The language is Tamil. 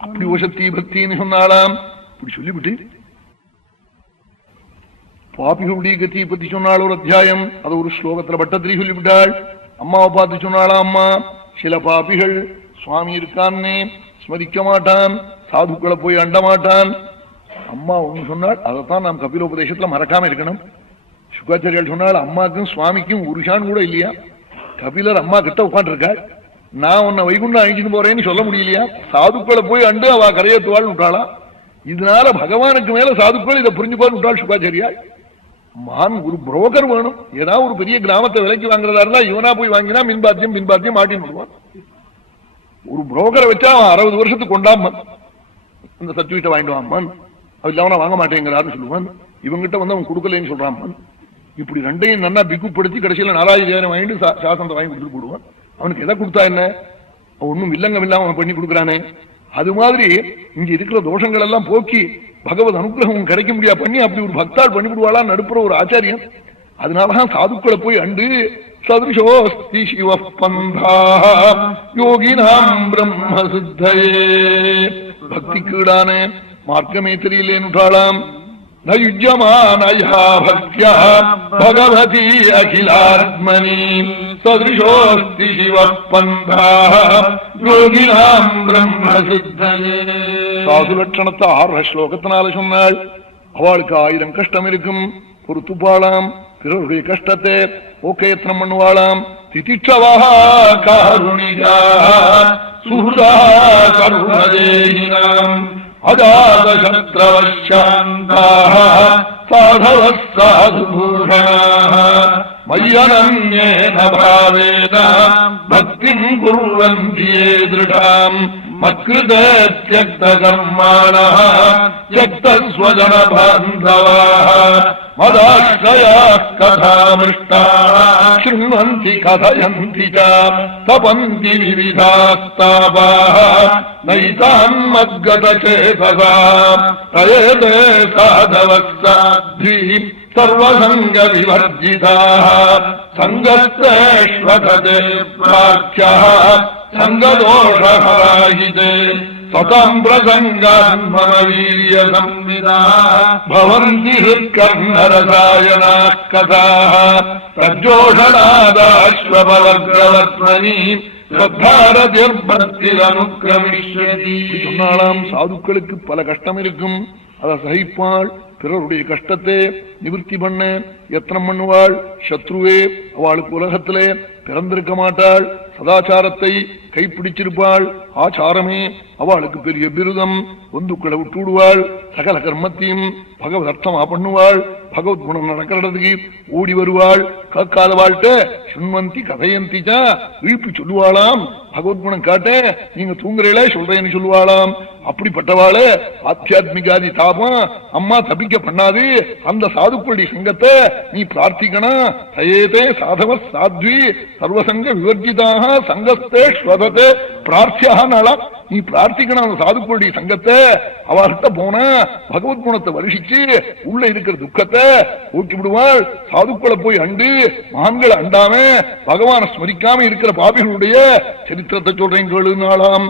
அப்படி ஓசத்தி பக்தின்னு சொன்னாலாம். இப்படி சொல்லிவிட்டு பாபிகளுடைய கத்தியை பத்தி சொன்னாள் ஒரு அத்தியாயம். அதை ஒரு ஸ்லோகத்துல பட்டத்திரி சொல்லிவிட்டாள். அம்மாவை பார்த்து சொன்னாளா, அம்மா சில பாபிகள் சுவாமி இருக்கான்னே ஸ்மரிக்க மாட்டான், சாதுக்களை போய் அண்ட மாட்டான். அம்மா ஒண்ணு சொன்னாள், அதைத்தான் நாம் கபிலோபதேசத்துல மறக்காம இருக்கணும். சுகாச்சாரியால் சொன்னால், அம்மாக்கும் சுவாமிக்கும் உருஷான் கூட இல்லையா. கபிலர் அம்மா கிட்ட உட்காந்துருக்காள், நான் உன்னை வைகுண்டம் அழிச்சுட்டு போறேன்னு சொல்ல முடியலையா. சாதுக்களை போய் அண்டு அவ கரையேற்றுவாள் விட்டாளா. இதனால பகவானுக்கு மேல சாதுக்கள் இதை புரிஞ்சுப்பான்னு விட்டாள் சுகாச்சாரியாள். மான் ஒரு புரோக்கர் வேணும். ஏதாவது ஒரு பெரிய கிராமத்தை விலைக்கு வாங்குறதா இருந்தா இவனா போய் வாங்கினா பின்பாத்தியம் மாட்டின்னு விடுவான். ஒரு புரோக்கரை வச்சா அவன் 60 வருஷத்துக்கு கொண்டாமன் அந்த சர்டிபிகேட்டை வாங்கிட்டு வாங்கம்மான், அது இல்லாம வாங்க மாட்டேங்கிறான்னு சொல்லுவான். இவங்கிட்ட வந்து அவன் கொடுக்கலன்னு சொல்றான். இப்படி ரெண்டையும் நல்லா பிக்குப்படுத்தி கடைசியில 4000 வாங்கிட்டு சாசனத்தை வாங்கி கொடுத்துட்டு போடுவான். அவனுக்கு எதை கொடுத்தா என்ன, ஒன்னும் வில்லங்கம் இல்லாம அவன் பண்ணி கொடுக்குறானே. அது மாதிரி இங்க இருக்கிற தோஷங்கள் எல்லாம் போக்கி பகவத் அனுகிரகம் கிடைக்க முடியா பண்ணி அப்படி ஒரு பக்தால் பண்ணிவிடுவாளா நடுப்புற ஒரு ஆச்சாரியன். அதனாலதான் சாதுக்களை போய் அண்டு சதுஷோஸ்தி சிவ பந்தா யோகினாம் பிரம்ம சித்தயே, பக்திக்கீடான மார்க்கமே தெரியலேன்னுட்டாளாம். நயுஜ்யமானயா பக்த்யா பகவதி அகிலாத்மனி சதுஷோஸ்தி சிவ பந்தா யோகினாம் பிரம்ம சித்தயே. சாது லட்சணத்தை 6 ஸ்லோகத்தினால சொன்னாள். அவளுக்கு 1000 கஷ்டம் இருக்கும், பொறுத்துப்பாளாம். பிறருடைய கஷ்டத்தை ஓகேயத்தனம் பண்ணுவாளாம். திதிட்சவா காருணிகா சுஹ்ருதா கருணதேஹினாம் அஜாதசத்ரவசாந்தாः சாதவः சாதுபூஷணாः மய்யனன்யேன பாவேன பக்திம் குர்வந்தி யே திருடாம் மத்கிருத த்யக்த கர்மாணः த்யக்த ஸ்வஜன பாந்தவாः மதாஸ்ரயாः கதாமிருஷ்டாः ஷృण्वन्ति கதயந்தி ச தபந்தி விவிதாஸ்தாபாः நைதாம் மத்கதசேதசாம் பிரயதே சாதவः சாத்வி சர்வசங்க விவர்ஜிதாः சங்கஸ்தேஷ்வகதே பிராக்ஷ்யः சங்கதோஷஹராஹிதே சதம் பிரசங்காத்மன வீரிய சம்விதாः பவந்தி ஹிருத்கர்ணரசாயனாः கதாः பிரஜோஷணாதாஸ்வபவர்கவத்மனி ஸ்ரத்தாரதிர்பக்திரனுக்ரமிஷ்யதி. சொன்னாலாம், சாதுக்களுக்கு பல கஷ்டம் இருக்கும், அதை சகிப்பாள். பிறருடைய கஷ்டத்தை நிவர்த்தி பண்ண யத்னம் பண்ணுவாள். சத்ருவே அவளுக்கு உலகத்திலே பிறந்திருக்க மாட்டாள். சதாச்சாரத்தை கைப்பிடிச்சிருப்பாள். ஆச்சாரமே அவளுக்கு பெரிய பிருதம். பந்துக்களை விட்டு விடுவாள். சகல கர்மத்தையும் பகவத் அர்த்தமா பண்ணுவாள். பகவத் குணம் நடக்கிறதுக்கு ஓடி வருவாள். காக்காத வாழ்ட்ட சுண்வந்தி கதையந்திச்சா இழுப்பி சொல்லுவாளாம். பகவத்குணம் காட்ட நீங்க தூங்குறீங்களே சொல்றேன்னு சொல்லுவாளாம். அப்படிப்பட்டவாள ஆத்தியாத்மிகாதி தாபம் அம்மா தப்பிக்க பண்ணாது. அந்த சாதுக்களுடைய சங்கத்தை நீ பிரார்த்திக்கணும். தயேதே சாதவ சாத்வி சர்வசங்க விவர்ஜிதாக சங்கஸ்தே ஸ்வதத்தை பிரார்த்தியானாலாம். நீ பிரார்த்திக்கணும் அந்த சாதுக்களுடைய சங்கத்தை. அவர்கிட்ட போன பகவத்குணத்தை வருஷிச்சு உள்ள இருக்கிற துக்கத்தை ஊக்கி விடுவாள். சாதுக்களை போய் அண்டு மகான்களை அண்டாம பகவானை ஸ்மரிக்காம இருக்கிற பாபிகளுடைய சரித்திரத்தை சொல்றேன் கேளுனாலாம்.